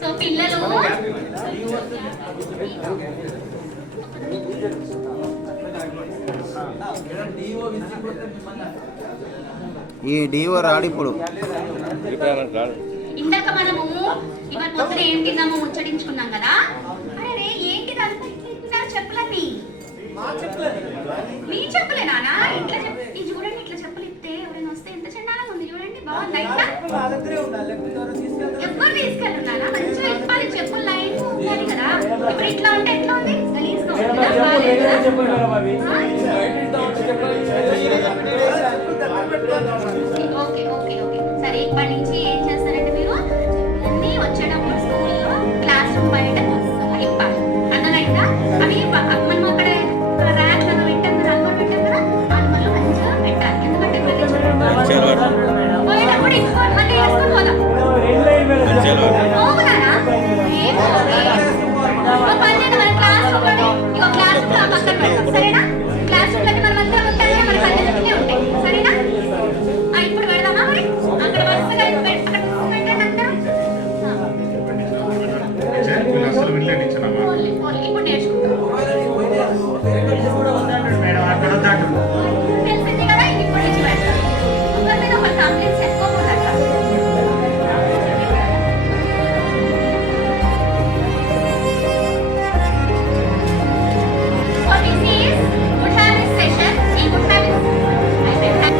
So పిల్లలు ఈ DO రాడిప్పుడు ఇందాక మనము ఇవాళ పొద్దున ఏం తిన్నామో ముచ్చడించుకున్నాం కదా. అరే ఏంటి చెప్పులన్నీ మీ చెప్పులే నానా? ఇట్లా ఈ చూడండి, ఇట్లా చెప్పులు ఇస్తే ఎవరైనా వస్తే ఎంత చండాలంగా ఉంది చూడండి. బాగుందా? ఎవరు తీసుకెళ్తున్నారా? మంచిగా ఇప్పాలి, చెప్పులు లైన్ ఉండాలి కదా. ఇప్పుడు ఇట్లా ఉంటే ఎట్లా ఉంది? గలీజ్గా ఉంటుందా? ఓకే ఓకే ఓకే సరే, ఇప్పటి నుంచి